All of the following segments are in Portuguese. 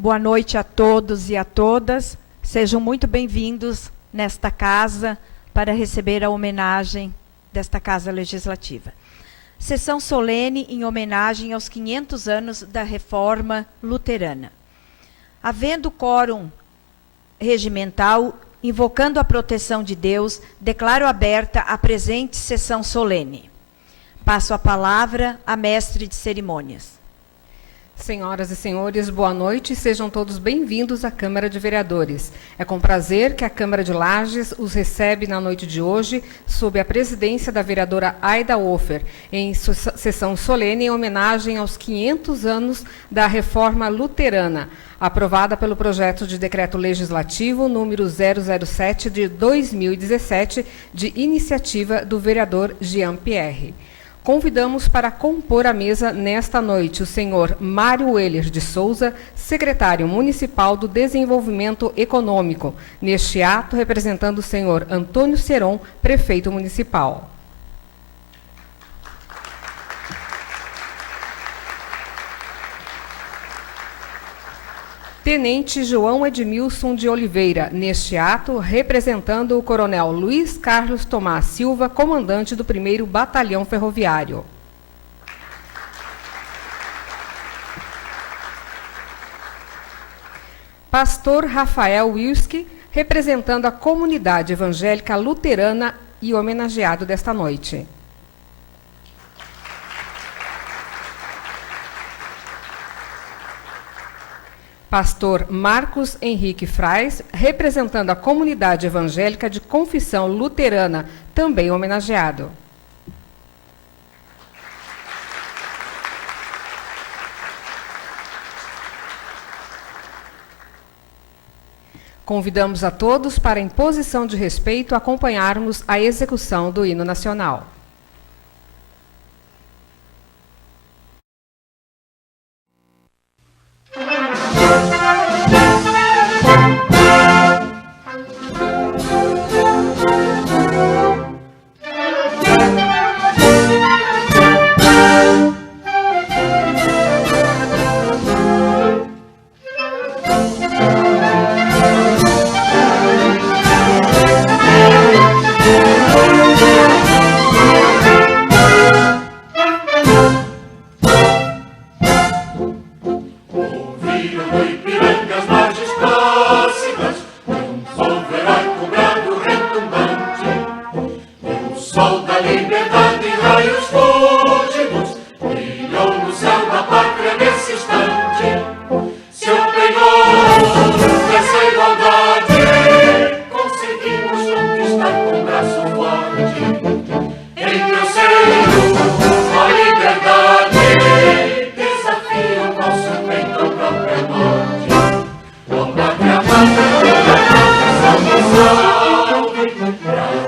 Boa noite a todos e a todas. Sejam muito bem-vindos nesta casa para receber a homenagem desta Casa Legislativa. Sessão solene em homenagem aos 500 anos da Reforma Luterana. Havendo quórum regimental, invocando a proteção de Deus, declaro aberta a presente sessão solene. Passo a palavra à mestre de cerimônias. Senhoras e senhores, boa noite e sejam todos bem-vindos à Câmara de Vereadores. É com prazer que a Câmara de Lages os recebe na noite de hoje, sob a presidência da vereadora Aida Ofer, em sessão solene em homenagem aos 500 anos da Reforma Luterana, aprovada pelo projeto de decreto legislativo número 007 de 2017, de iniciativa do vereador Jean Pierre. Convidamos para compor a mesa nesta noite o senhor Mário Weller de Souza, secretário municipal do Desenvolvimento Econômico, neste ato representando o senhor Antônio Seron, prefeito municipal. Tenente João Edmilson de Oliveira, neste ato, representando o coronel Luiz Carlos Tomás Silva, comandante do 1º Batalhão Ferroviário. Pastor Rafael Wilski, representando a comunidade evangélica luterana e homenageado desta noite. Pastor Marcos Henrique Frais, representando a comunidade evangélica de confissão luterana, também homenageado. Convidamos a todos para, em posição de respeito, acompanharmos a execução do hino nacional. Brasil,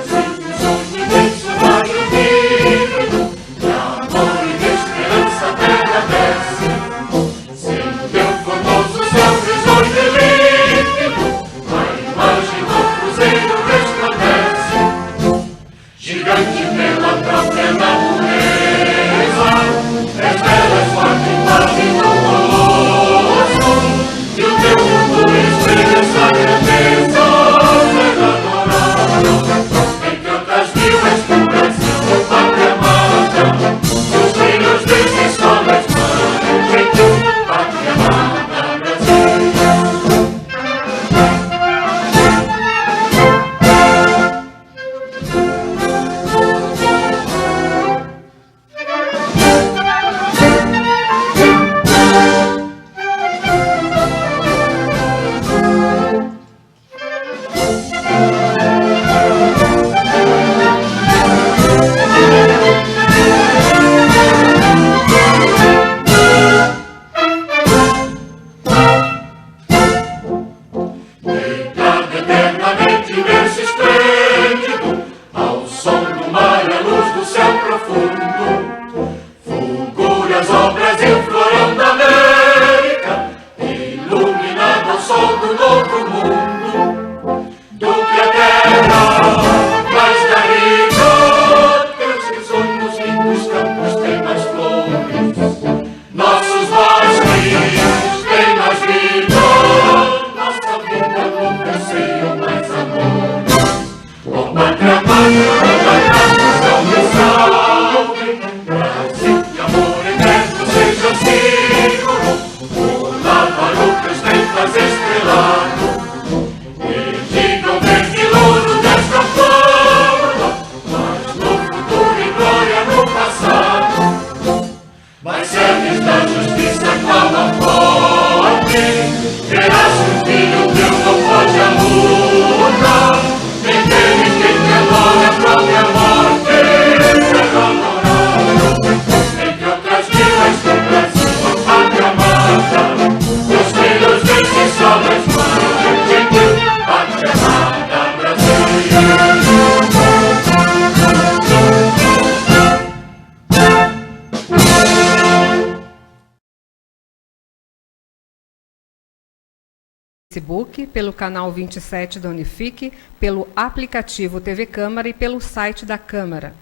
Facebook, pelo canal 27 da Unifique, pelo aplicativo TV Câmara e pelo site da Câmara.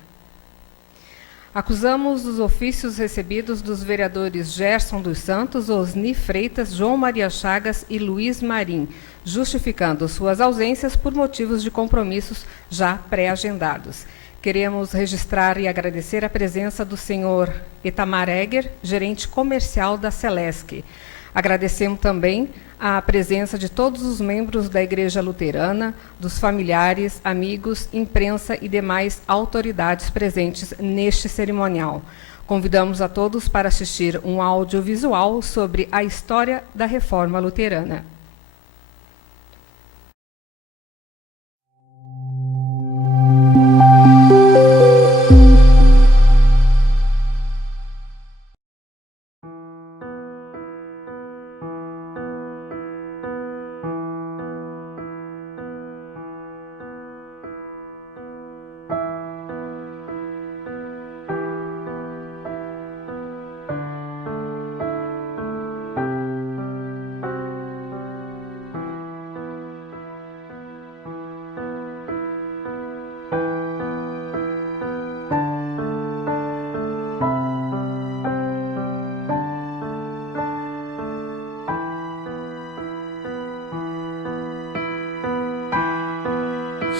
Acusamos os ofícios recebidos dos vereadores Gerson dos Santos, Osni Freitas, João Maria Chagas e Luiz Marim, justificando suas ausências por motivos de compromissos já pré-agendados. Queremos registrar e agradecer a presença do senhor Itamar Egger, gerente comercial da Celesc. Agradecemos também a presença de todos os membros da Igreja Luterana, dos familiares, amigos, imprensa e demais autoridades presentes neste cerimonial. Convidamos a todos para assistir um audiovisual sobre a história da Reforma Luterana.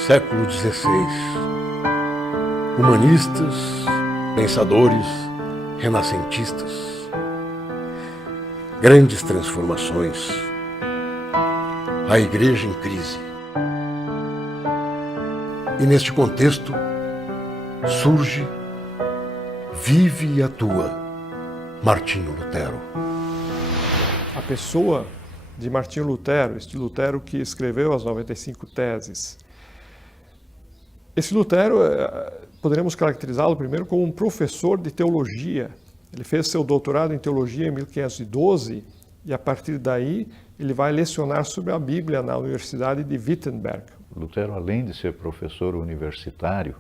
Século XVI. Humanistas, pensadores, renascentistas. Grandes transformações. A Igreja em crise. E neste contexto surge, vive e atua Martinho Lutero. A pessoa de Martinho Lutero, este Lutero que escreveu as 95 teses. Esse Lutero, poderíamos caracterizá-lo primeiro como um professor de teologia. Ele fez seu doutorado em teologia em 1512 e, a partir daí, ele vai lecionar sobre a Bíblia na Universidade de Wittenberg. Lutero, além de ser professor universitário,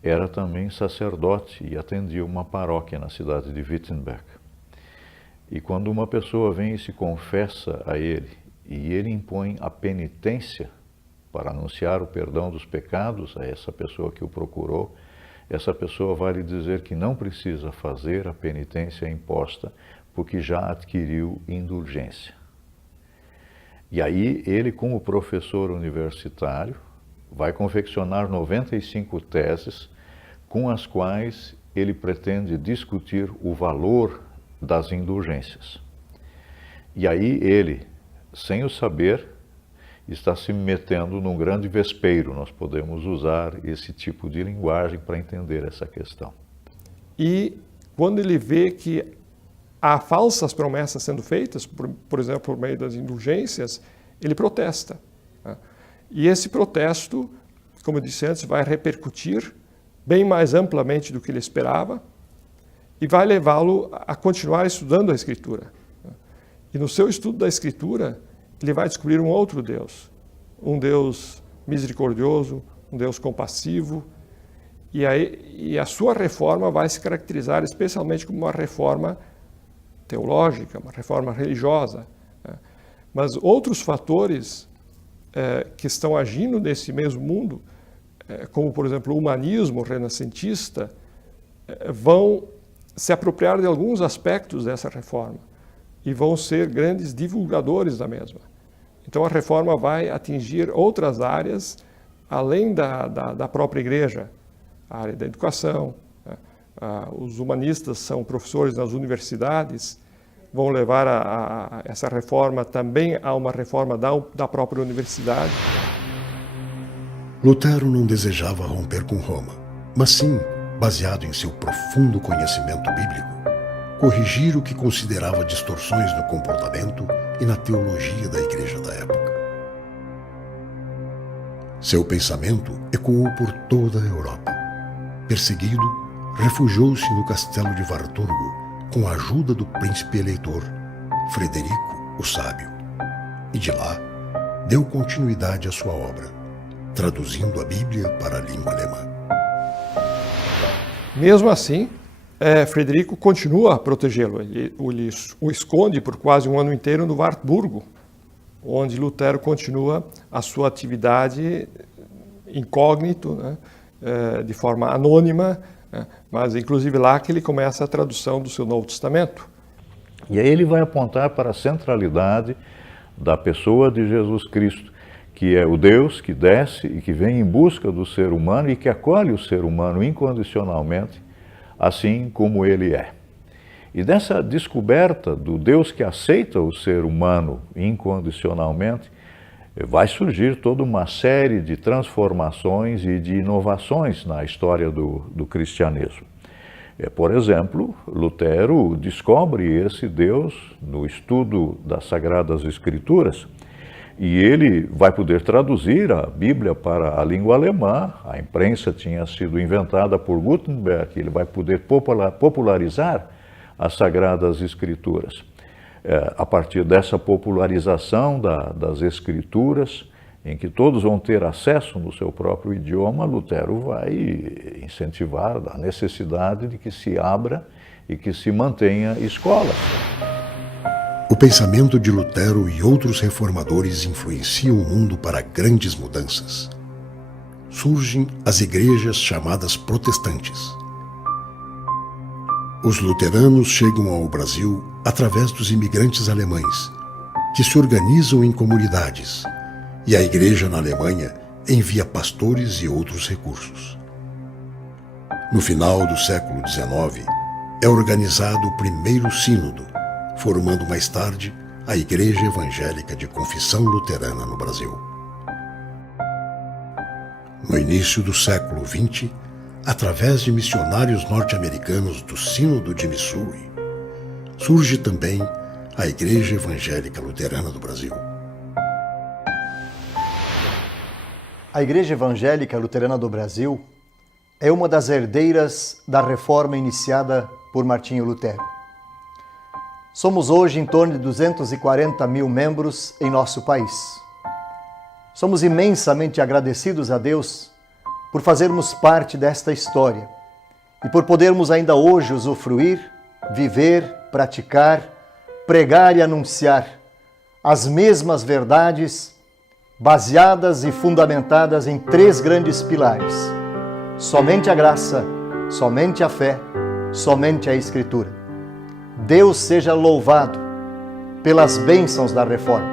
era também sacerdote e atendia uma paróquia na cidade de Wittenberg. E quando uma pessoa vem e se confessa a ele, e ele impõe a penitência para anunciar o perdão dos pecados a essa pessoa que o procurou, essa pessoa vai lhe dizer que não precisa fazer a penitência imposta, porque já adquiriu indulgência. E aí ele, como professor universitário, vai confeccionar 95 teses com as quais ele pretende discutir o valor das indulgências. E aí ele, sem o saber, está se metendo num grande vespeiro. Nós podemos usar esse tipo de linguagem para entender essa questão. E quando ele vê que há falsas promessas sendo feitas, por exemplo, por meio das indulgências, ele protesta. E esse protesto, como eu disse antes, vai repercutir bem mais amplamente do que ele esperava e vai levá-lo a continuar estudando a Escritura. E no seu estudo da Escritura, ele vai descobrir um outro Deus, um Deus misericordioso, um Deus compassivo, e a sua reforma vai se caracterizar especialmente como uma reforma teológica, uma reforma religiosa. Mas outros fatores que estão agindo nesse mesmo mundo, como por exemplo o humanismo renascentista, vão se apropriar de alguns aspectos dessa reforma e vão ser grandes divulgadores da mesma. Então a reforma vai atingir outras áreas além da própria igreja, a área da educação. Os humanistas são professores nas universidades, vão levar essa reforma também a uma reforma da própria universidade. Lutero não desejava romper com Roma, mas sim, baseado em seu profundo conhecimento bíblico, corrigir o que considerava distorções no comportamento e na teologia da igreja da época. Seu pensamento ecoou por toda a Europa. Perseguido, refugiou-se no castelo de Wartburgo com a ajuda do príncipe eleitor, Frederico o Sábio. E de lá, deu continuidade à sua obra, traduzindo a Bíblia para a língua alemã. Mesmo assim, Frederico continua a protegê-lo. Ele o esconde por quase um ano inteiro no Wartburgo. onde Lutero continua a sua atividade incógnito, né, de forma anônima, né, mas inclusive lá que ele começa a tradução do seu Novo Testamento. E aí ele vai apontar para a centralidade da pessoa de Jesus Cristo, que é o Deus que desce e que vem em busca do ser humano e que acolhe o ser humano incondicionalmente, assim como ele é. E dessa descoberta do Deus que aceita o ser humano incondicionalmente, vai surgir toda uma série de transformações e de inovações na história do cristianismo. Por exemplo, Lutero descobre esse Deus no estudo das Sagradas Escrituras e ele vai poder traduzir a Bíblia para a língua alemã. A imprensa tinha sido inventada por Gutenberg, ele vai poder popularizar as Sagradas Escrituras. A partir dessa popularização das Escrituras, em que todos vão ter acesso no seu próprio idioma, Lutero vai incentivar a necessidade de que se abra e que se mantenha escolas. O pensamento de Lutero e outros reformadores influenciam o mundo para grandes mudanças. Surgem as igrejas chamadas protestantes. Os luteranos chegam ao Brasil através dos imigrantes alemães, que se organizam em comunidades, e a igreja na Alemanha envia pastores e outros recursos. No final do século XIX, é organizado o primeiro sínodo, formando mais tarde a Igreja Evangélica de Confissão Luterana no Brasil. No início do século XX, através de missionários norte-americanos do Sínodo de Missouri, surge também a Igreja Evangélica Luterana do Brasil. A Igreja Evangélica Luterana do Brasil é uma das herdeiras da reforma iniciada por Martinho Lutero. Somos hoje em torno de 240 mil membros em nosso país. Somos imensamente agradecidos a Deus por fazermos parte desta história e por podermos ainda hoje usufruir, viver, praticar, pregar e anunciar as mesmas verdades baseadas e fundamentadas em 3 grandes pilares: somente a graça, somente a fé, somente a Escritura. Deus seja louvado pelas bênçãos da Reforma.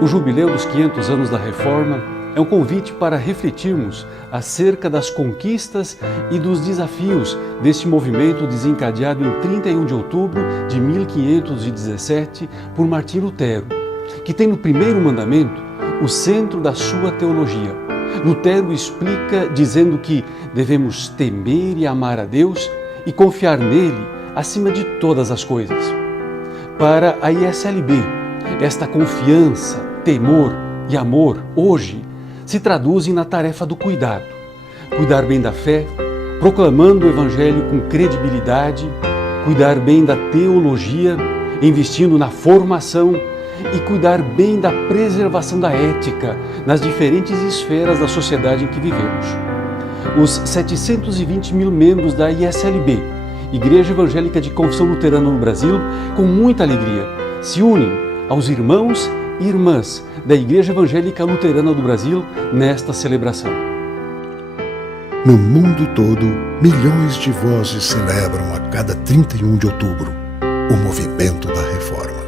O jubileu dos 500 anos da Reforma é um convite para refletirmos acerca das conquistas e dos desafios deste movimento desencadeado em 31 de outubro de 1517 por Martim Lutero, que tem no primeiro mandamento o centro da sua teologia. Lutero explica dizendo que devemos temer e amar a Deus e confiar nele acima de todas as coisas. Para a ISLB, esta confiança, temor e amor hoje se traduzem na tarefa do cuidado. Cuidar bem da fé, proclamando o Evangelho com credibilidade, cuidar bem da teologia, investindo na formação e cuidar bem da preservação da ética nas diferentes esferas da sociedade em que vivemos. Os 720 mil membros da ISLB, Igreja Evangélica de Confissão Luterana no Brasil, com muita alegria, se unem aos irmãos e irmãs da Igreja Evangélica Luterana do Brasil nesta celebração. No mundo todo, milhões de vozes celebram a cada 31 de outubro o movimento da Reforma.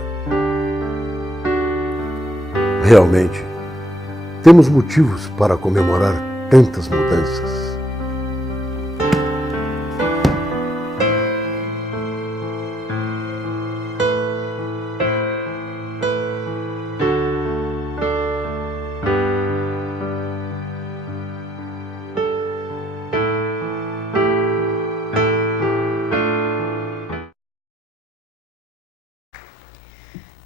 Realmente, temos motivos para comemorar tantas mudanças.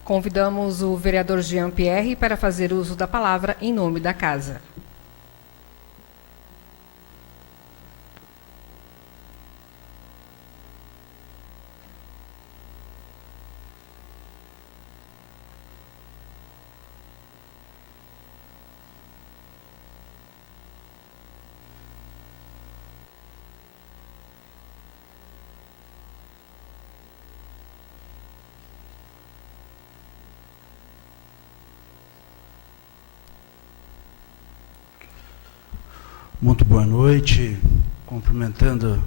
Convidamos o vereador Jean Pierre para fazer uso da palavra em nome da casa. Muito boa noite. Cumprimentando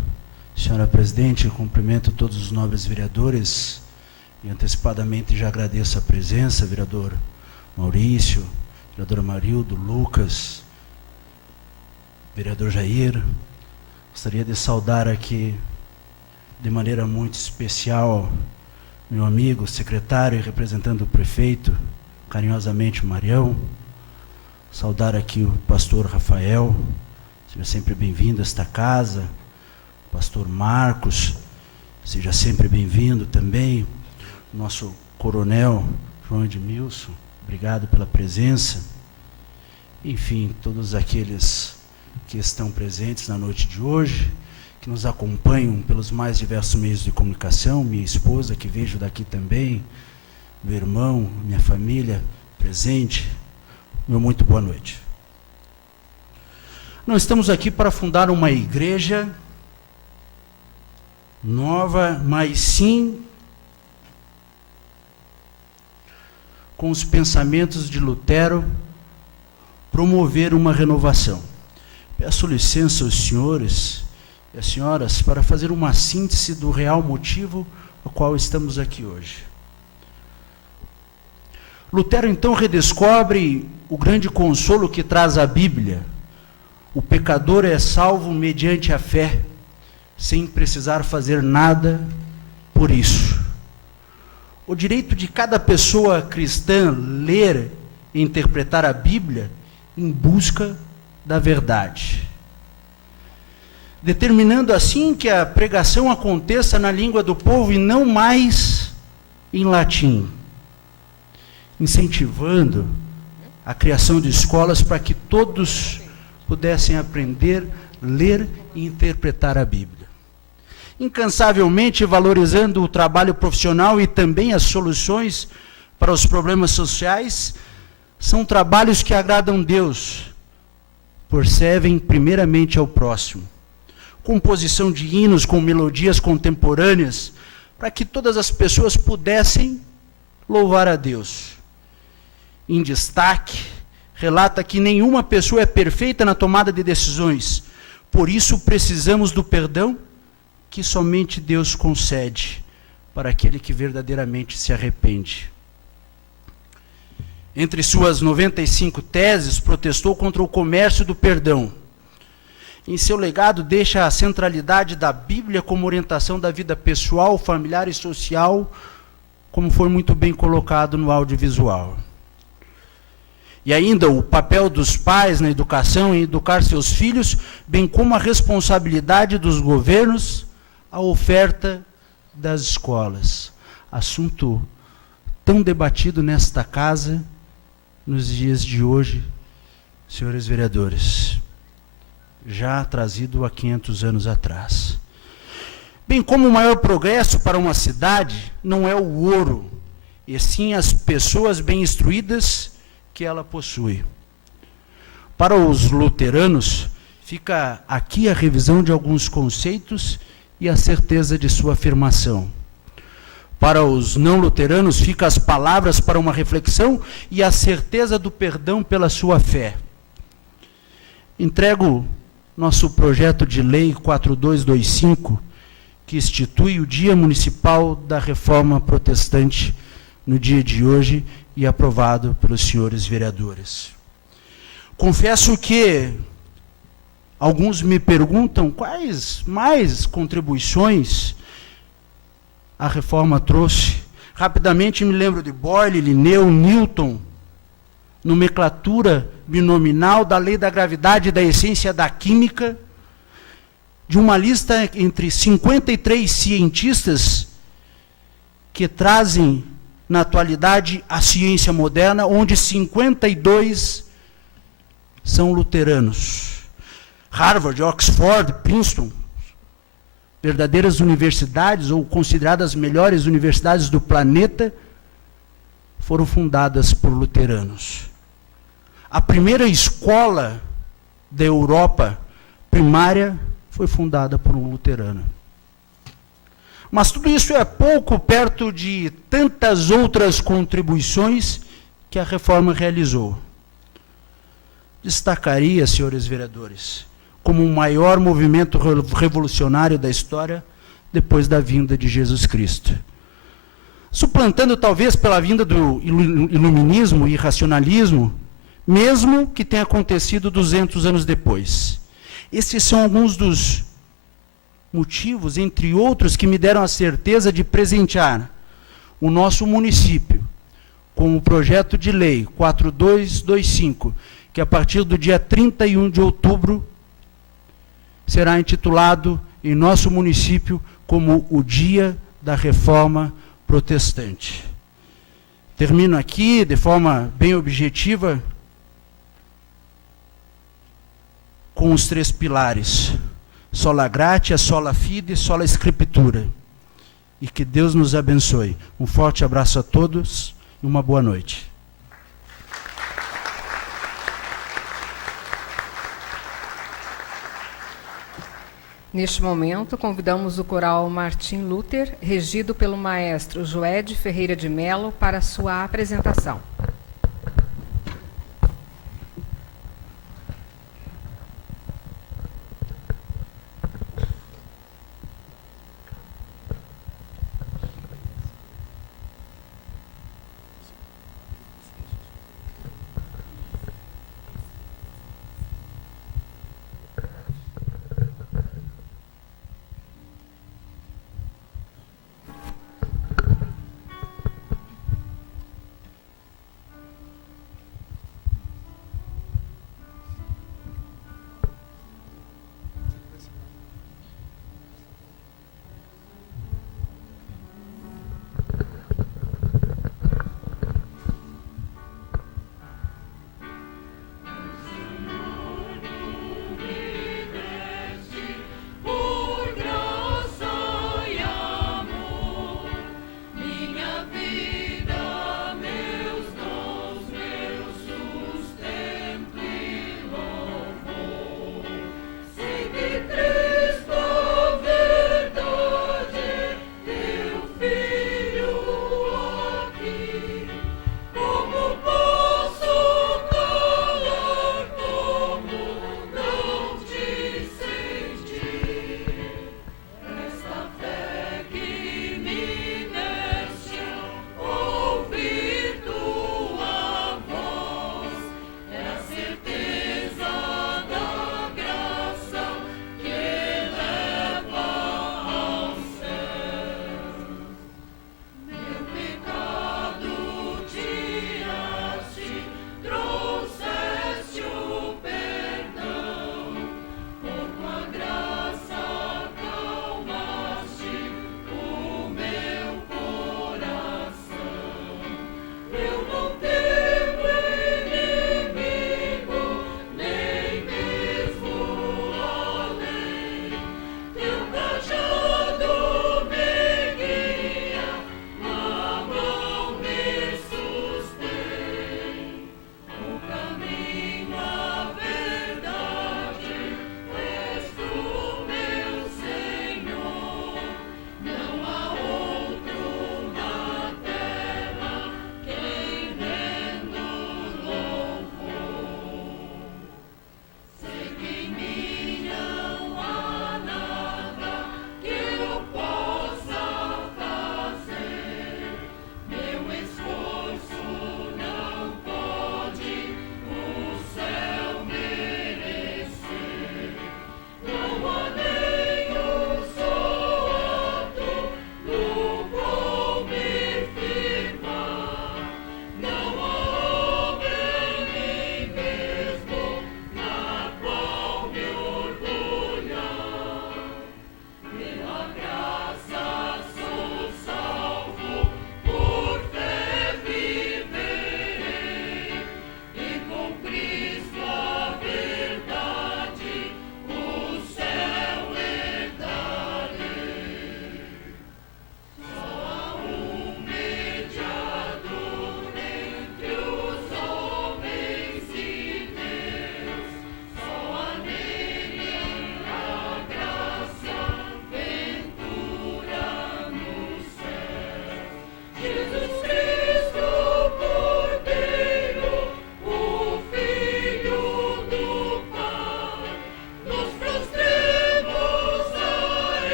a senhora presidente, cumprimento todos os nobres vereadores e antecipadamente já agradeço a presença, vereador Maurício, vereadora Marildo, Lucas, vereador Jair. Gostaria de saudar aqui de maneira muito especial meu amigo, secretário e representante do prefeito, carinhosamente Marião. Saudar aqui o pastor Rafael, seja sempre bem-vindo a esta casa. Pastor Marcos, seja sempre bem-vindo também. Nosso coronel João Edmilson, obrigado pela presença. Enfim, todos aqueles que estão presentes na noite de hoje, que nos acompanham pelos mais diversos meios de comunicação, minha esposa, que vejo daqui também, meu irmão, minha família presente, meu muito boa noite. Nós estamos aqui para fundar uma igreja nova, mas sim com os pensamentos de Lutero, promover uma renovação. Peço licença aos senhores e às senhoras para fazer uma síntese do real motivo ao qual estamos aqui hoje. Lutero então redescobre o grande consolo que traz a Bíblia. O pecador é salvo mediante a fé, sem precisar fazer nada por isso. O direito de cada pessoa cristã ler e interpretar a Bíblia em busca da verdade, determinando assim que a pregação aconteça na língua do povo e não mais em latim, incentivando a criação de escolas para que todos pudessem aprender, ler e interpretar a Bíblia. Incansavelmente valorizando o trabalho profissional e também as soluções para os problemas sociais, são trabalhos que agradam Deus, pois servem primeiramente ao próximo. Composição de hinos com melodias contemporâneas, para que todas as pessoas pudessem louvar a Deus. Em destaque, relata que nenhuma pessoa é perfeita na tomada de decisões, por isso precisamos do perdão que somente Deus concede para aquele que verdadeiramente se arrepende. Entre suas 95 teses, protestou contra o comércio do perdão. Em seu legado, deixa a centralidade da Bíblia como orientação da vida pessoal, familiar e social, como foi muito bem colocado no audiovisual. E ainda o papel dos pais na educação e educar seus filhos, bem como a responsabilidade dos governos, a oferta das escolas. Assunto tão debatido nesta casa, nos dias de hoje, senhores vereadores, já trazido há 500 anos atrás. Bem como o maior progresso para uma cidade não é o ouro, e sim as pessoas bem instruídas que ela possui. Para os luteranos, fica aqui a revisão de alguns conceitos e a certeza de sua afirmação. Para os não luteranos, fica as palavras para uma reflexão e a certeza do perdão pela sua fé. Entrego nosso projeto de lei 4225, que institui o Dia Municipal da Reforma Protestante no dia de hoje e aprovado pelos senhores vereadores. Confesso que alguns me perguntam quais mais contribuições a reforma trouxe. Rapidamente me lembro de Boyle, Linneu, Newton, nomenclatura binominal da lei da gravidade e da essência da química, de uma lista entre 53 cientistas que trazem na atualidade a ciência moderna, onde 52 são luteranos. Harvard, Oxford, Princeton, verdadeiras universidades, ou consideradas as melhores universidades do planeta, foram fundadas por luteranos. A primeira escola da Europa primária foi fundada por um luterano. Mas tudo isso é pouco perto de tantas outras contribuições que a reforma realizou. Destacaria, senhores vereadores, como o maior movimento revolucionário da história depois da vinda de Jesus Cristo. Suplantando talvez pela vinda do iluminismo e racionalismo, mesmo que tenha acontecido 200 anos depois. Esses são alguns dos motivos, entre outros, que me deram a certeza de presentear o nosso município com o projeto de lei 4225, que a partir do dia 31 de outubro será intitulado em nosso município como o Dia da Reforma Protestante. Termino aqui de forma bem objetiva com os 3 pilares: sola gratia, sola fide, sola scriptura. E que Deus nos abençoe. Um forte abraço a todos e uma boa noite. Neste momento, convidamos o coral Martim Luther, regido pelo maestro Joed Ferreira de Melo, para sua apresentação.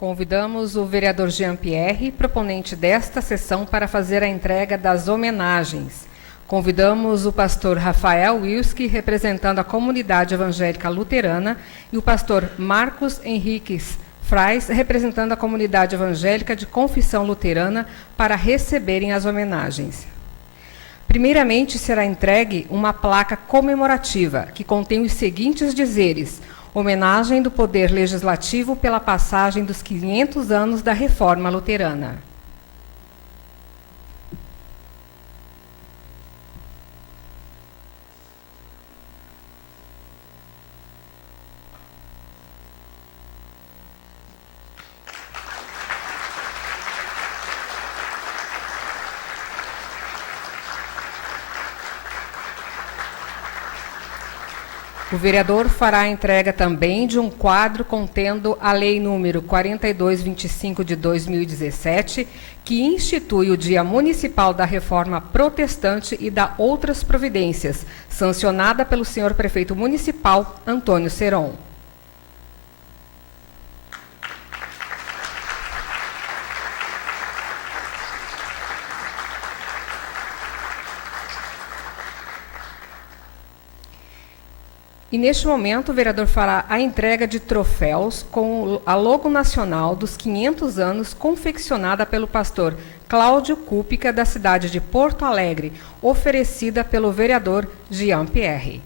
Convidamos o vereador Jean Pierre, proponente desta sessão, para fazer a entrega das homenagens. Convidamos o pastor Rafael Wilski, representando a comunidade evangélica luterana, e o pastor Marcos Henriques Frais, representando a comunidade evangélica de confissão luterana, para receberem as homenagens. Primeiramente, será entregue uma placa comemorativa, que contém os seguintes dizeres: homenagem do Poder Legislativo pela passagem dos 500 anos da Reforma Luterana. O vereador fará a entrega também de um quadro contendo a Lei número 4225 de 2017, que institui o Dia Municipal da Reforma Protestante e da outras providências, sancionada pelo senhor prefeito municipal, Antônio Seron. E neste momento o vereador fará a entrega de troféus com a logo nacional dos 500 anos, confeccionada pelo pastor Cláudio Cúpica, da cidade de Porto Alegre, oferecida pelo vereador Jean Pierre.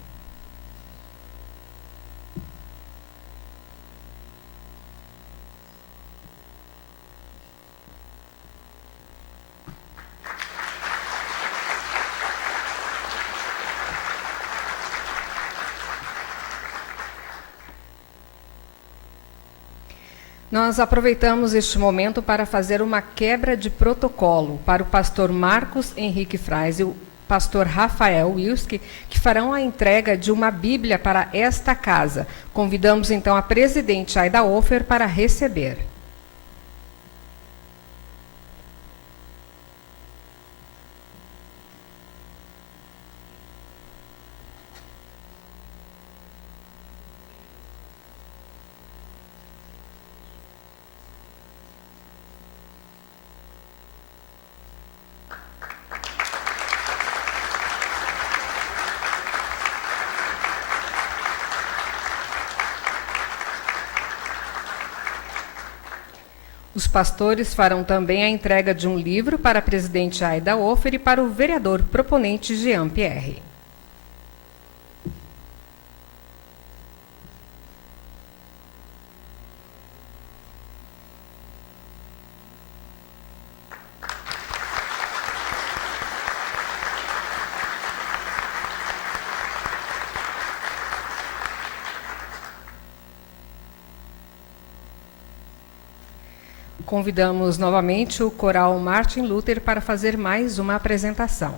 Nós aproveitamos este momento para fazer uma quebra de protocolo para o pastor Marcos Henrique Frais e o pastor Rafael Wilski, que farão a entrega de uma Bíblia para esta casa. Convidamos então a presidente Aida Ofer para receber. Os pastores farão também a entrega de um livro para a presidente Aida Ofer e para o vereador proponente Jean Pierre. Convidamos novamente o coral Martin Luther para fazer mais uma apresentação.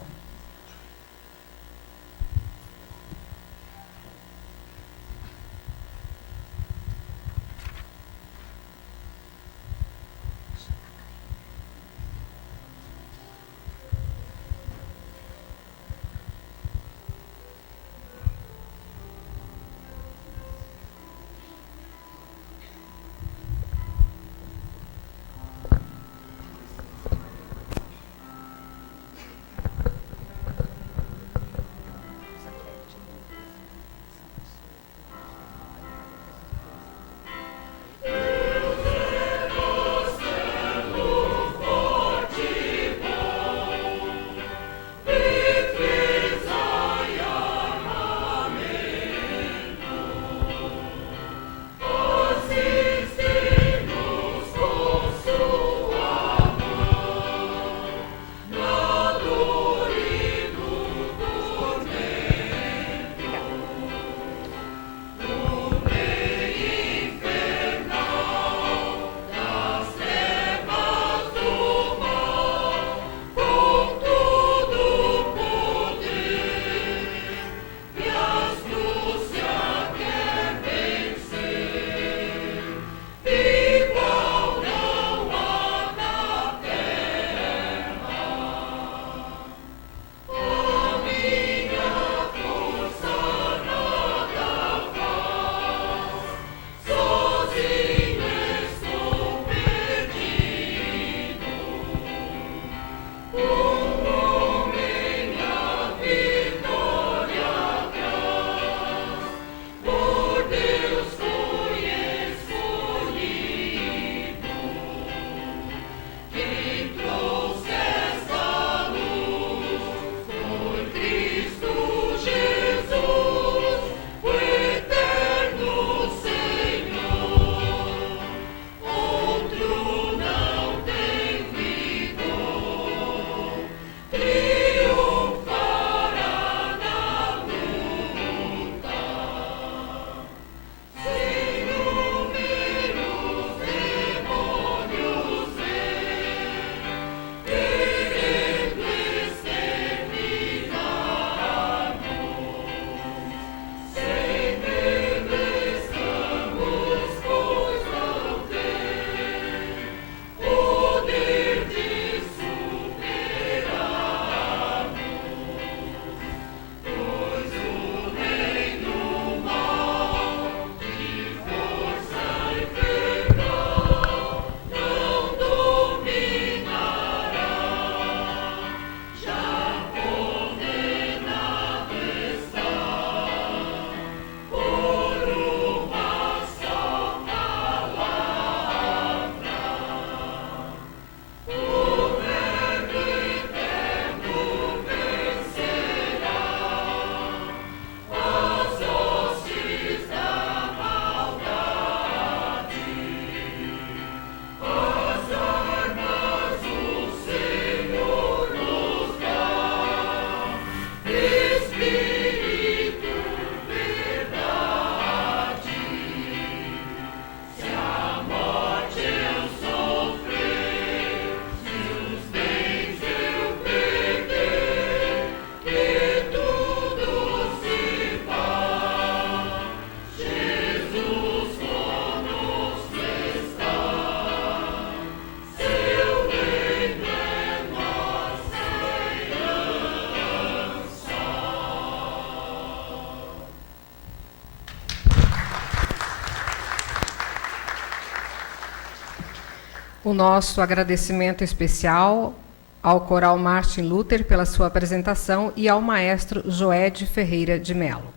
O nosso agradecimento especial ao Coral Martin Luther pela sua apresentação e ao maestro Joed Ferreira de Melo.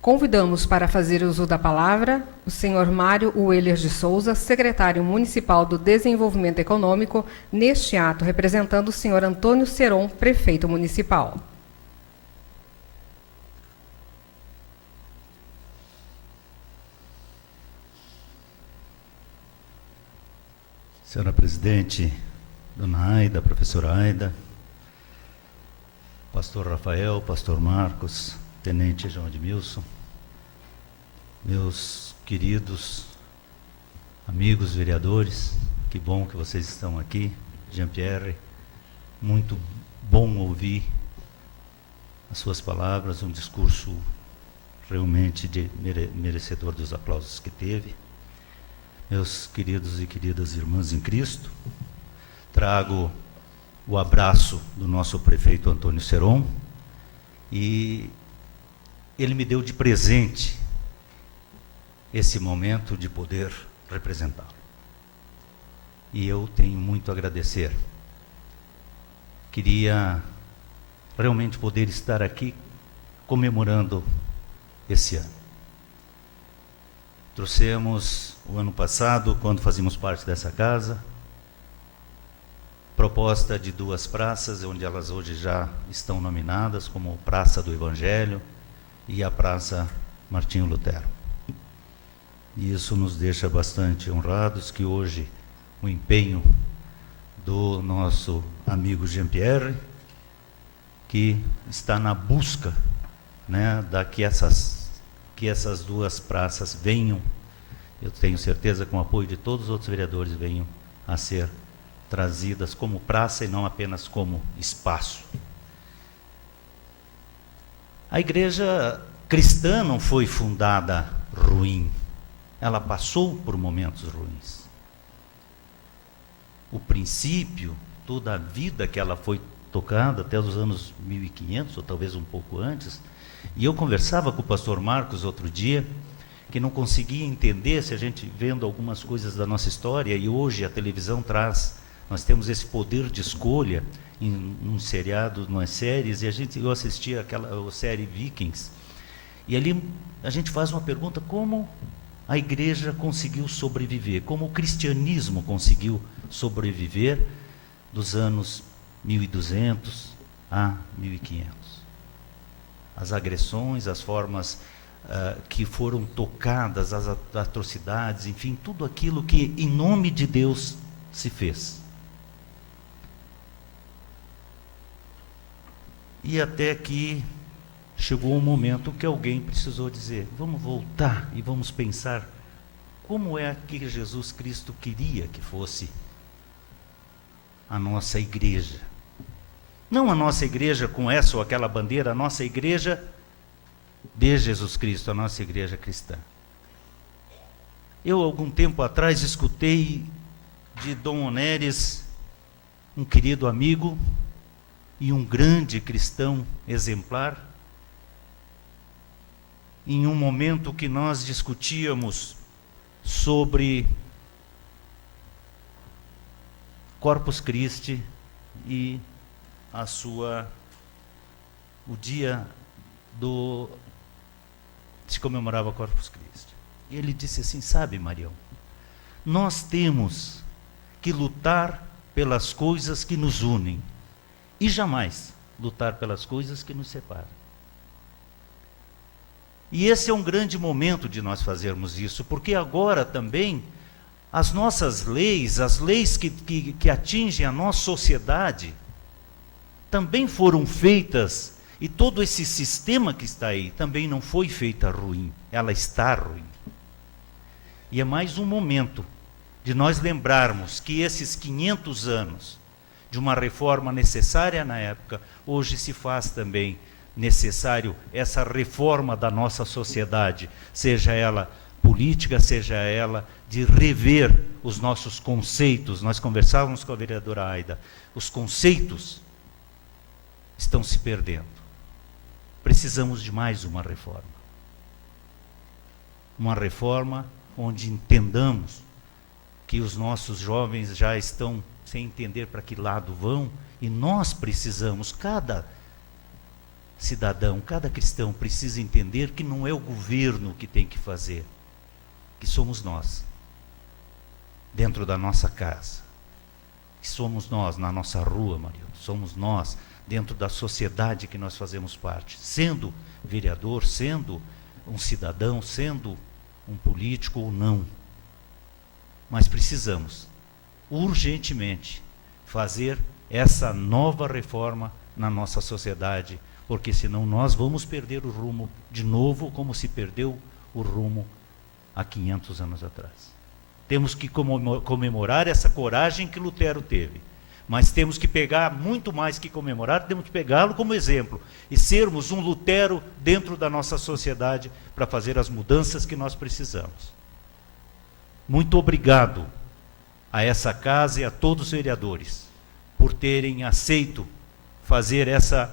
Convidamos para fazer uso da palavra o senhor Mário Ueller de Souza, secretário municipal do Desenvolvimento Econômico, neste ato representando o senhor Antônio Seron, prefeito municipal. Senhora Presidente, Dona Aida, Professora Aida, Pastor Rafael, Pastor Marcos, Tenente João Edmilson, meus queridos amigos vereadores, que bom que vocês estão aqui. Jean-Pierre, muito bom ouvir as suas palavras, um discurso realmente merecedor dos aplausos que teve. Meus queridos e queridas irmãs em Cristo, trago o abraço do nosso prefeito Antônio Seron, e ele me deu de presente esse momento de poder representá-lo. E eu tenho muito a agradecer. Queria realmente poder estar aqui comemorando esse ano. Trouxemos, o ano passado, quando fazíamos parte dessa casa, proposta de 2 praças, onde elas hoje já estão nominadas como Praça do Evangelho e a Praça Martinho Lutero. E isso nos deixa bastante honrados que hoje o empenho do nosso amigo Jean-Pierre, que está na busca, né, que essas 2 praças venham, eu tenho certeza, com o apoio de todos os outros vereadores, venham a ser trazidas como praça e não apenas como espaço. A igreja cristã não foi fundada ruim, ela passou por momentos ruins. O princípio, toda a vida que ela foi tocada, até os anos 1500, ou talvez um pouco antes, e eu conversava com o pastor Marcos outro dia, que não conseguia entender, se a gente vendo algumas coisas da nossa história, e hoje a televisão traz, nós temos esse poder de escolha em um seriado, umas séries, e eu assistia a série Vikings, e ali a gente faz uma pergunta: como a igreja conseguiu sobreviver, como o cristianismo conseguiu sobreviver dos anos 1200 a 1500. As agressões, as formas que foram tocadas, as atrocidades, enfim, tudo aquilo que em nome de Deus se fez. E até que chegou um momento que alguém precisou dizer: vamos voltar e vamos pensar como é que Jesus Cristo queria que fosse a nossa igreja. Não a nossa igreja com essa ou aquela bandeira, a nossa igreja de Jesus Cristo, a nossa igreja cristã. Eu, algum tempo atrás, escutei de Dom Oneres, um querido amigo e um grande cristão exemplar, em um momento que nós discutíamos sobre Corpus Christi e o dia se comemorava Corpus Christi. E ele disse assim: sabe, Marião, nós temos que lutar pelas coisas que nos unem e jamais lutar pelas coisas que nos separam. E esse é um grande momento de nós fazermos isso, porque agora também as nossas leis, as leis que atingem a nossa sociedade, também foram feitas, e todo esse sistema que está aí também não foi feita ruim, ela está ruim. E é mais um momento de nós lembrarmos que esses 500 anos de uma reforma necessária na época, hoje se faz também necessário essa reforma da nossa sociedade, seja ela política, seja ela de rever os nossos conceitos. Nós conversávamos com a vereadora Aida, os conceitos estão se perdendo. Precisamos de mais uma reforma. Uma reforma onde entendamos que os nossos jovens já estão sem entender para que lado vão, e nós precisamos, cada cidadão, cada cristão precisa entender que não é o governo que tem que fazer, que somos nós, dentro da nossa casa, que somos nós na nossa rua, Maria, somos nós dentro da sociedade que nós fazemos parte, sendo vereador, sendo um cidadão, sendo um político ou não. Mas precisamos, urgentemente, fazer essa nova reforma na nossa sociedade, porque senão nós vamos perder o rumo de novo, como se perdeu o rumo há 500 anos atrás. Temos que comemorar essa coragem que Lutero teve, mas temos que pegar, muito mais que comemorar, temos que pegá-lo como exemplo e sermos um Lutero dentro da nossa sociedade para fazer as mudanças que nós precisamos. Muito obrigado a essa casa e a todos os vereadores por terem aceito fazer essa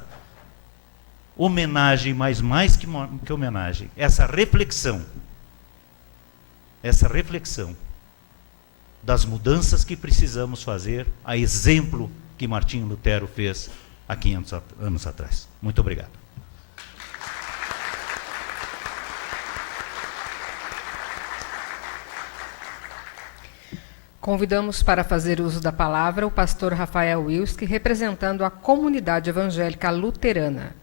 homenagem, mas mais que homenagem, essa reflexão das mudanças que precisamos fazer, a exemplo que Martinho Lutero fez há 500 anos atrás. Muito obrigado. Convidamos para fazer uso da palavra o pastor Rafael Wilski, representando a comunidade evangélica luterana.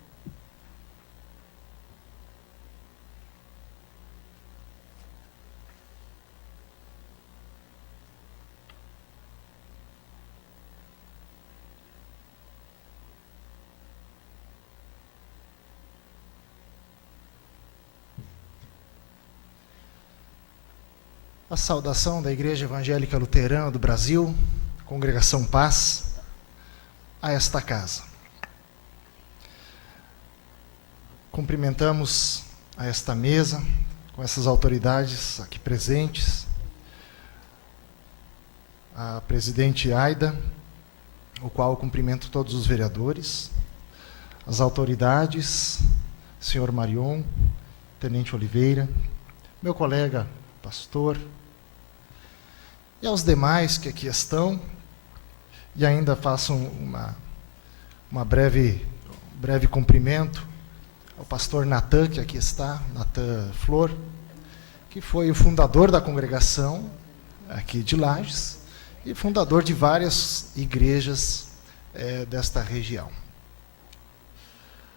A saudação da Igreja Evangélica Luterana do Brasil, Congregação Paz, a esta casa. Cumprimentamos a esta mesa, com essas autoridades aqui presentes, a presidente Aida, o qual cumprimento todos os vereadores, as autoridades, senhor Marion, tenente Oliveira, meu colega pastor, e aos demais que aqui estão, e ainda faço uma breve cumprimento ao pastor Natan, que aqui está, Natan Flor, que foi o fundador da congregação aqui de Lages e fundador de várias igrejas desta região.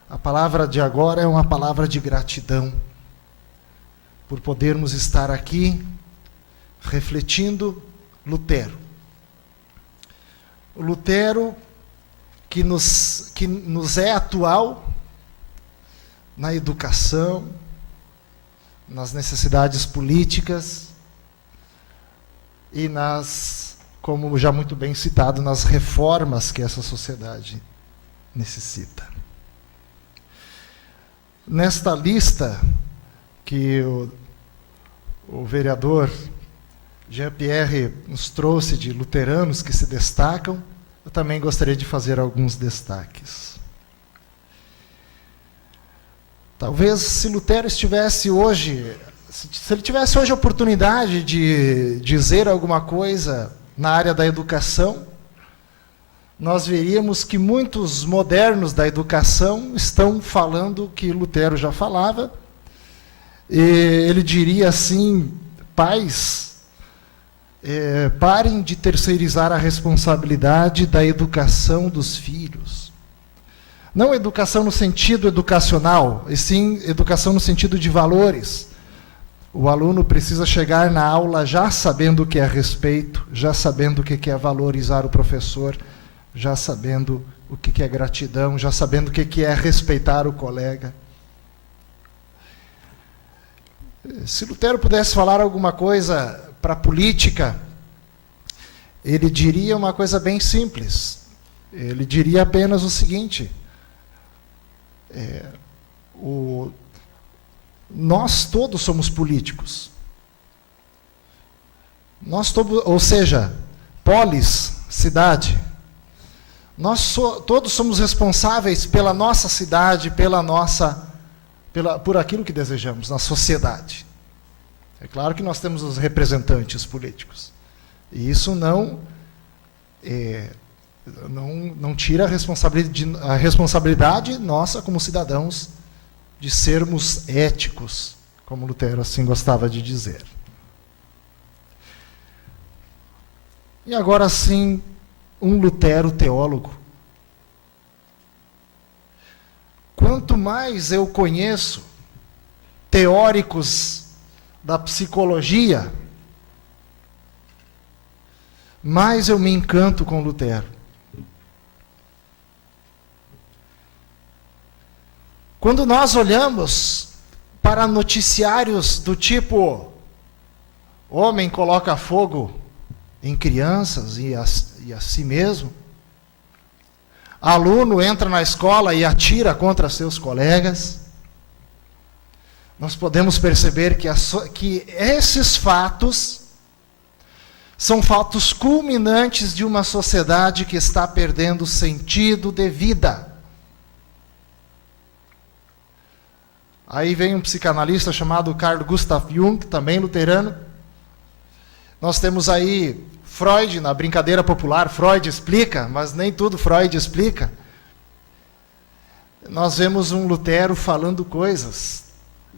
A palavra de agora é uma palavra de gratidão por podermos estar aqui refletindo Lutero. O Lutero que nos é atual na educação, nas necessidades políticas e como já muito bem citado, nas reformas que essa sociedade necessita. Nesta lista que o vereador Jean-Pierre nos trouxe de luteranos que se destacam, eu também gostaria de fazer alguns destaques. Talvez se Lutero estivesse hoje, se ele tivesse hoje a oportunidade de dizer alguma coisa na área da educação, nós veríamos que muitos modernos da educação estão falando o que Lutero já falava. E ele diria assim: pais, parem de terceirizar a responsabilidade da educação dos filhos. Não educação no sentido educacional, e sim educação no sentido de valores. O aluno precisa chegar na aula já sabendo o que é respeito, já sabendo o que é valorizar o professor, já sabendo o que é gratidão, já sabendo o que é respeitar o colega. Se Lutero pudesse falar alguma coisa para a política, ele diria uma coisa bem simples. Ele diria apenas o seguinte: nós todos somos políticos. Nós todos, ou seja, polis, cidade. Nós todos somos responsáveis pela nossa cidade, por aquilo que desejamos na sociedade. É claro que nós temos os representantes políticos. E isso não tira a responsabilidade nossa como cidadãos de sermos éticos, como Lutero assim gostava de dizer. E agora sim, um Lutero teólogo. Quanto mais eu conheço teóricos da psicologia, mais eu me encanto com Lutero. Quando nós olhamos para noticiários do tipo homem coloca fogo em crianças e a si mesmo, aluno entra na escola e atira contra seus colegas, nós podemos perceber que esses fatos são fatos culminantes de uma sociedade que está perdendo o sentido de vida. Aí vem um psicanalista chamado Carl Gustav Jung, também luterano. Nós temos aí Freud, na brincadeira popular, Freud explica, mas nem tudo Freud explica. Nós vemos um Lutero falando coisas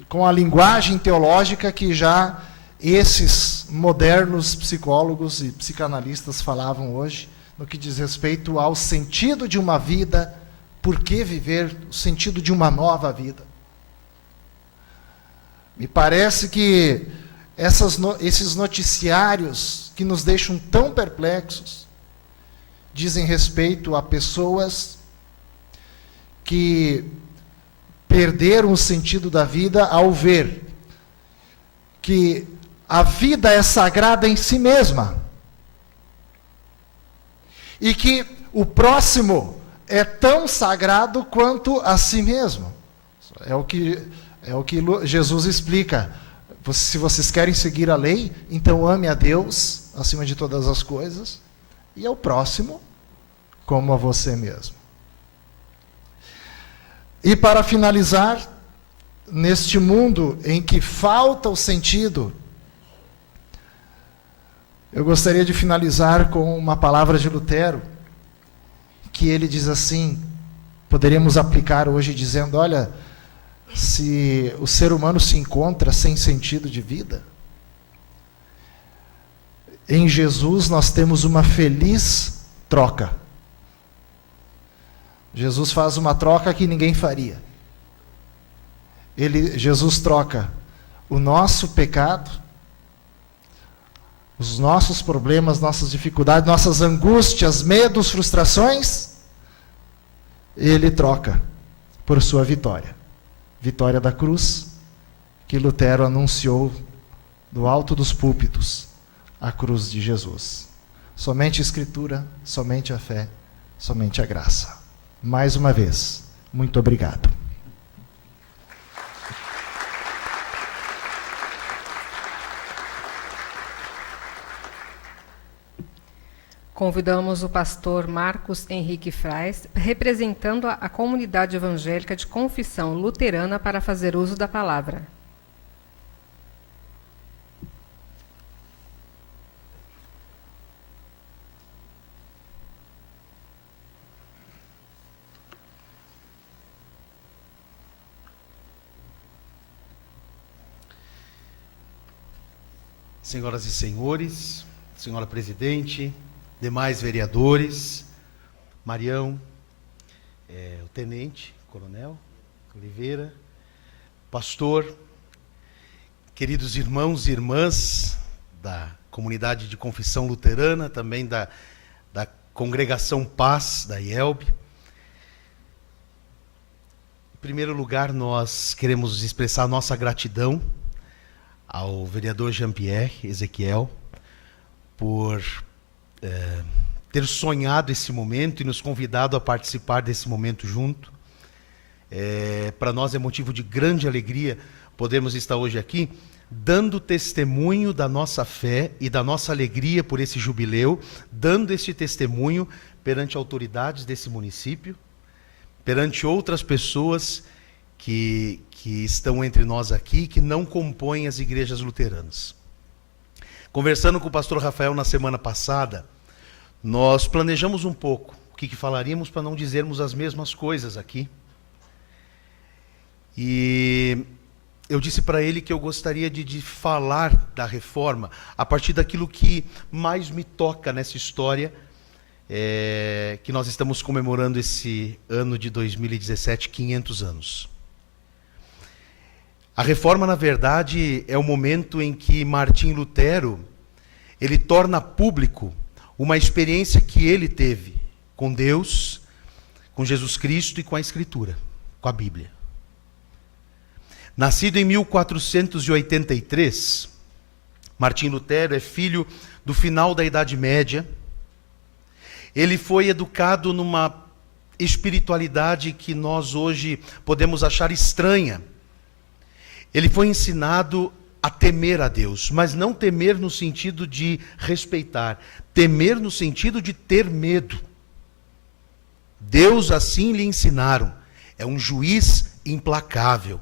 com a linguagem teológica que já esses modernos psicólogos e psicanalistas falavam hoje, no que diz respeito ao sentido de uma vida, por que viver, o sentido de uma nova vida. Me parece que esses noticiários que nos deixam tão perplexos dizem respeito a pessoas que perderam o sentido da vida ao ver que a vida é sagrada em si mesma e que o próximo é tão sagrado quanto a si mesmo. É o que Jesus explica. Se vocês querem seguir a lei, então ame a Deus acima de todas as coisas e ao próximo como a você mesmo. E para finalizar, neste mundo em que falta o sentido, eu gostaria de finalizar com uma palavra de Lutero, que ele diz assim, poderíamos aplicar hoje dizendo, olha, se o ser humano se encontra sem sentido de vida, em Jesus nós temos uma feliz troca. Jesus faz uma troca que ninguém faria. Jesus troca o nosso pecado, os nossos problemas, nossas dificuldades, nossas angústias, medos, frustrações, ele troca por sua vitória. Vitória da cruz, que Lutero anunciou do alto dos púlpitos, a cruz de Jesus. Somente a Escritura, somente a fé, somente a graça. Mais uma vez, muito obrigado. Convidamos o pastor Marcos Henrique Frais, representando a comunidade evangélica de confissão luterana, para fazer uso da palavra. Senhoras e senhores, senhora presidente, demais vereadores, Marião, o tenente, coronel Oliveira, pastor, queridos irmãos e irmãs da comunidade de confissão luterana, também da congregação Paz, da IELB. Em primeiro lugar, nós queremos expressar nossa gratidão ao vereador Jean-Pierre Ezequiel por ter sonhado esse momento e nos convidado a participar desse momento junto. Para nós é motivo de grande alegria podermos estar hoje aqui, dando testemunho da nossa fé e da nossa alegria por esse jubileu, dando este testemunho perante autoridades desse município, perante outras pessoas que estão entre nós aqui, que não compõem as igrejas luteranas. Conversando com o pastor Rafael na semana passada, nós planejamos um pouco o que falaríamos para não dizermos as mesmas coisas aqui. E eu disse para ele que eu gostaria de falar da reforma a partir daquilo que mais me toca nessa história, que nós estamos comemorando esse ano de 2017, 500 anos. A reforma, na verdade, é o momento em que Martim Lutero ele torna público uma experiência que ele teve com Deus, com Jesus Cristo e com a Escritura, com a Bíblia. Nascido em 1483, Martim Lutero é filho do final da Idade Média. Ele foi educado numa espiritualidade que nós hoje podemos achar estranha. Ele foi ensinado a temer a Deus, mas não temer no sentido de respeitar, temer no sentido de ter medo. Deus assim lhe ensinaram, é um juiz implacável.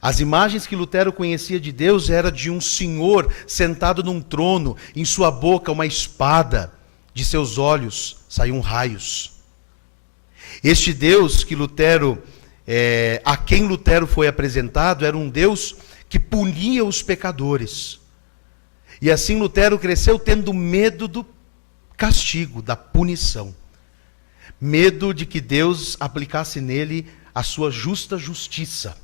As imagens que Lutero conhecia de Deus era de um senhor sentado num trono, em sua boca uma espada, de seus olhos saíam raios. Este Deus que Lutero, a quem Lutero foi apresentado, era um Deus que punia os pecadores. E assim Lutero cresceu tendo medo do castigo, da punição. Medo de que Deus aplicasse nele a sua justa justiça.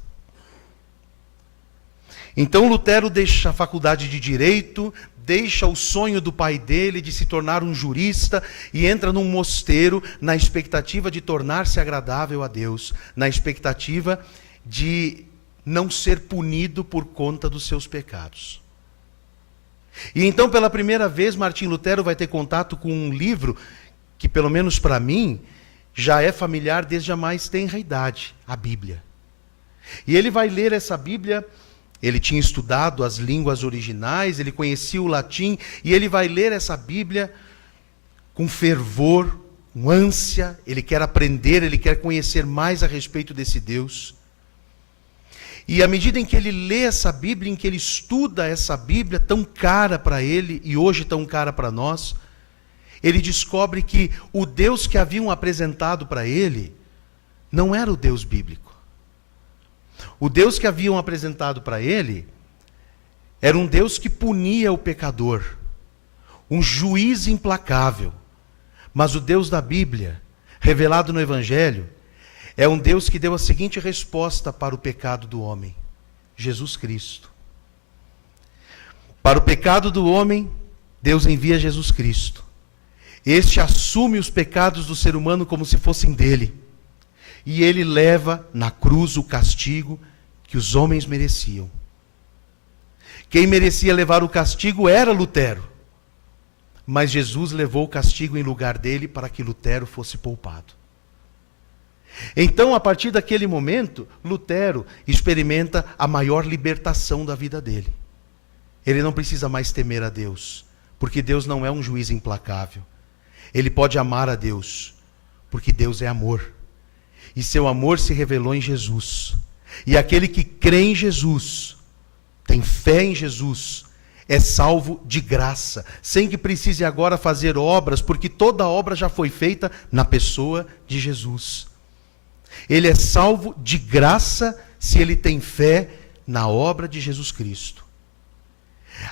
Então Lutero deixa a faculdade de Direito, deixa o sonho do pai dele de se tornar um jurista e entra num mosteiro na expectativa de tornar-se agradável a Deus, na expectativa de não ser punido por conta dos seus pecados. E então, pela primeira vez, Martim Lutero vai ter contato com um livro que, pelo menos para mim, já é familiar desde a mais tenra idade, a Bíblia. E ele vai ler essa Bíblia. Ele tinha estudado as línguas originais, ele conhecia o latim, e ele vai ler essa Bíblia com fervor, com ânsia, ele quer aprender, ele quer conhecer mais a respeito desse Deus. E à medida em que ele lê essa Bíblia, em que ele estuda essa Bíblia tão cara para ele, e hoje tão cara para nós, ele descobre que o Deus que haviam apresentado para ele não era o Deus bíblico. O Deus que haviam apresentado para ele era um Deus que punia o pecador, um juiz implacável. Mas o Deus da Bíblia, revelado no Evangelho, é um Deus que deu a seguinte resposta para o pecado do homem: Jesus Cristo. Para o pecado do homem, Deus envia Jesus Cristo. Este assume os pecados do ser humano como se fossem dele. E ele leva na cruz o castigo que os homens mereciam. Quem merecia levar o castigo era Lutero. Mas Jesus levou o castigo em lugar dele para que Lutero fosse poupado. Então, a partir daquele momento, Lutero experimenta a maior libertação da vida dele. Ele não precisa mais temer a Deus, porque Deus não é um juiz implacável. Ele pode amar a Deus, porque Deus é amor. E seu amor se revelou em Jesus. E aquele que crê em Jesus, tem fé em Jesus, é salvo de graça, sem que precise agora fazer obras, porque toda obra já foi feita na pessoa de Jesus. Ele é salvo de graça se ele tem fé na obra de Jesus Cristo.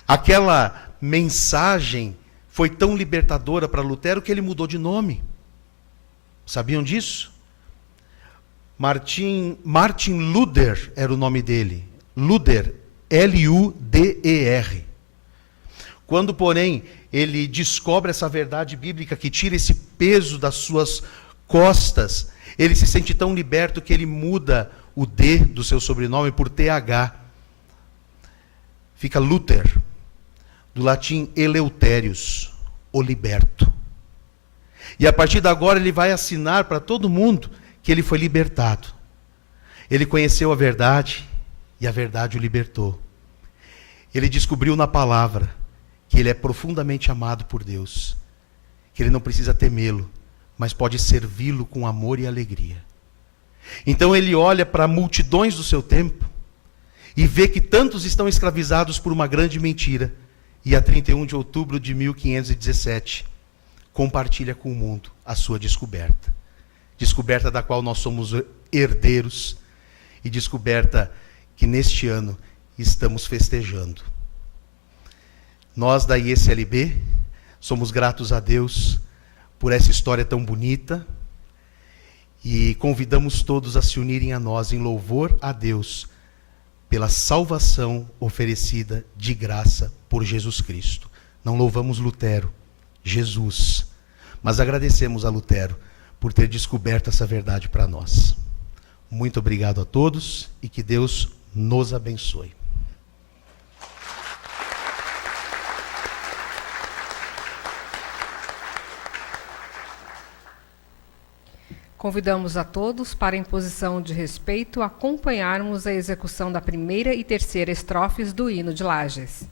Aquela mensagem foi tão libertadora para Lutero que ele mudou de nome. Sabiam disso? Martin Luther era o nome dele. Luther, L-U-D-E-R. Quando, porém, ele descobre essa verdade bíblica que tira esse peso das suas costas, ele se sente tão liberto que ele muda o D do seu sobrenome por TH. Fica Luther, do latim Eleutherius, o liberto. E a partir de agora ele vai assinar para todo mundo que ele foi libertado. Ele conheceu a verdade e a verdade o libertou. Ele descobriu na palavra que ele é profundamente amado por Deus, que ele não precisa temê-lo, mas pode servi-lo com amor e alegria. Então ele olha para multidões do seu tempo e vê que tantos estão escravizados por uma grande mentira, e a 31 de outubro de 1517. Compartilha com o mundo a sua descoberta. Descoberta da qual nós somos herdeiros e descoberta que neste ano estamos festejando. Nós da IECLB somos gratos a Deus por essa história tão bonita e convidamos todos a se unirem a nós em louvor a Deus pela salvação oferecida de graça por Jesus Cristo. Não louvamos Lutero, Jesus, mas agradecemos a Lutero por ter descoberto essa verdade para nós. Muito obrigado a todos e que Deus nos abençoe. Convidamos a todos para, em posição de respeito, acompanharmos a execução da primeira e terceira estrofes do hino de Lages.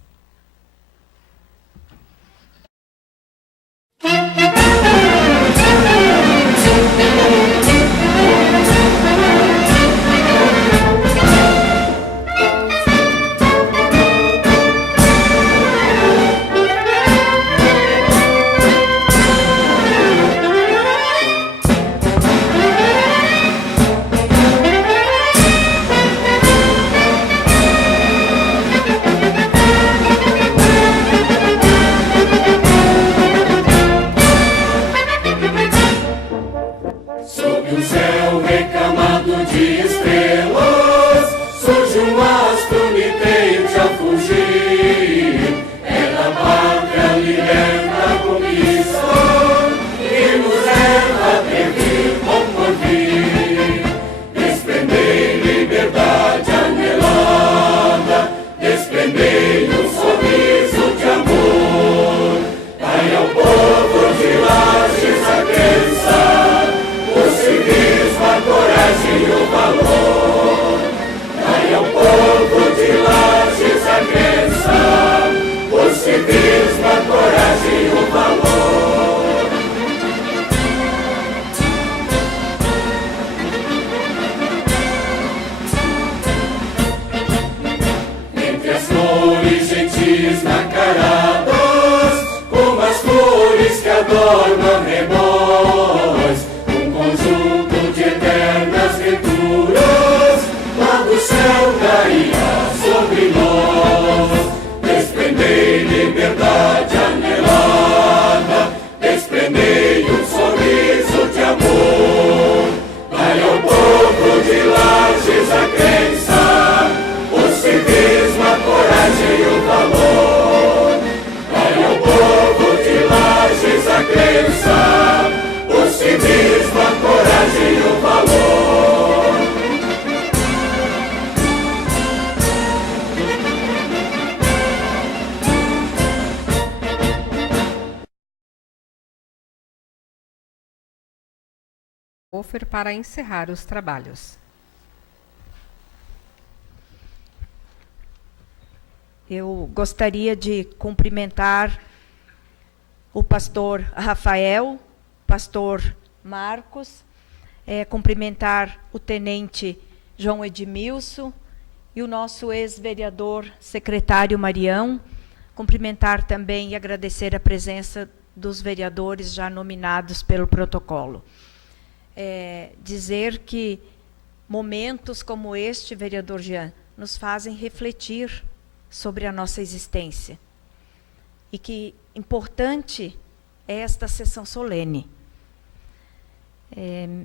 Para encerrar os trabalhos. Eu gostaria de cumprimentar o pastor Rafael, pastor Marcos, cumprimentar o tenente João Edmilson e o nosso ex-vereador secretário Marião, cumprimentar também e agradecer a presença dos vereadores já nominados pelo protocolo. Dizer que momentos como este, vereador Jean, nos fazem refletir sobre a nossa existência. E que importante é esta sessão solene.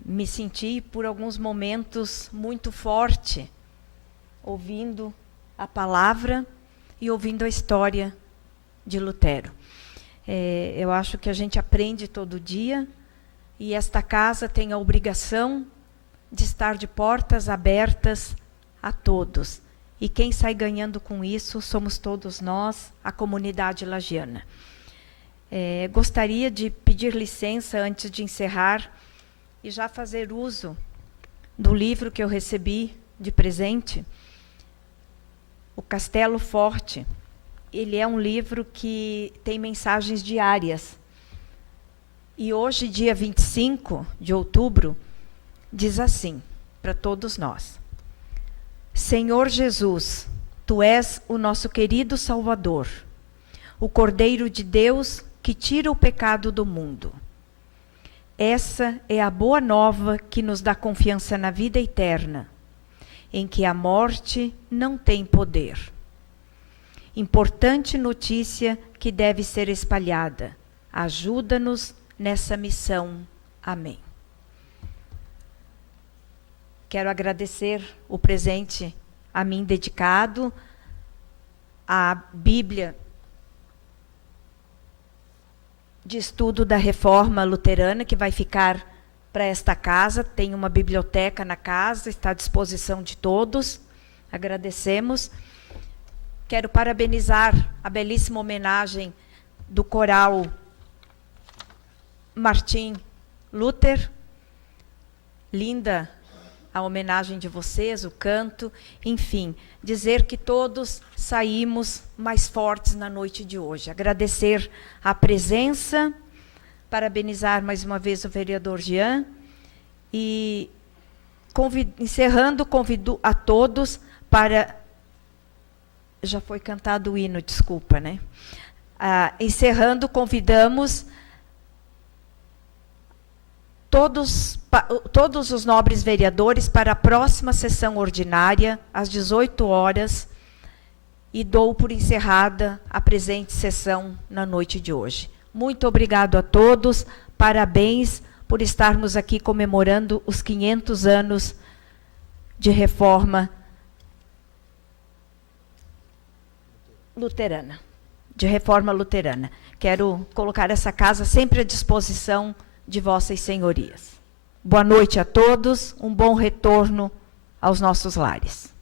Me senti, por alguns momentos, muito forte, ouvindo a palavra e ouvindo a história de Lutero. Eu acho que a gente aprende todo dia, e esta casa tem a obrigação de estar de portas abertas a todos. E quem sai ganhando com isso somos todos nós, a comunidade lagiana. Gostaria de pedir licença antes de encerrar e já fazer uso do livro que eu recebi de presente, O Castelo Forte. Ele é um livro que tem mensagens diárias. E hoje, dia 25 de outubro, diz assim, para todos nós: Senhor Jesus, Tu és o nosso querido Salvador. o Cordeiro de Deus que tira o pecado do mundo. Essa é a boa nova que nos dá confiança na vida eterna, em que a morte não tem poder. Importante notícia que deve ser espalhada. Ajuda-nos nessa missão. Amém. Quero agradecer o presente a mim dedicado, a Bíblia de estudo da Reforma Luterana, que vai ficar para esta casa. Tem uma biblioteca na casa, está à disposição de todos. Agradecemos. Quero parabenizar a belíssima homenagem do coral Martim Luther. Linda a homenagem de vocês, o canto, enfim, dizer que todos saímos mais fortes na noite de hoje. Agradecer a presença, parabenizar mais uma vez o vereador Jean e, encerrando, convido a todos para... Já foi cantado o hino, desculpa, né? Encerrando, convidamos todos os nobres vereadores para a próxima sessão ordinária, às 18 horas, e dou por encerrada a presente sessão na noite de hoje. Muito obrigado a todos, parabéns por estarmos aqui comemorando os 500 anos de reforma luterana, Quero colocar essa casa sempre à disposição de vossas senhorias. Boa noite a todos, um bom retorno aos nossos lares.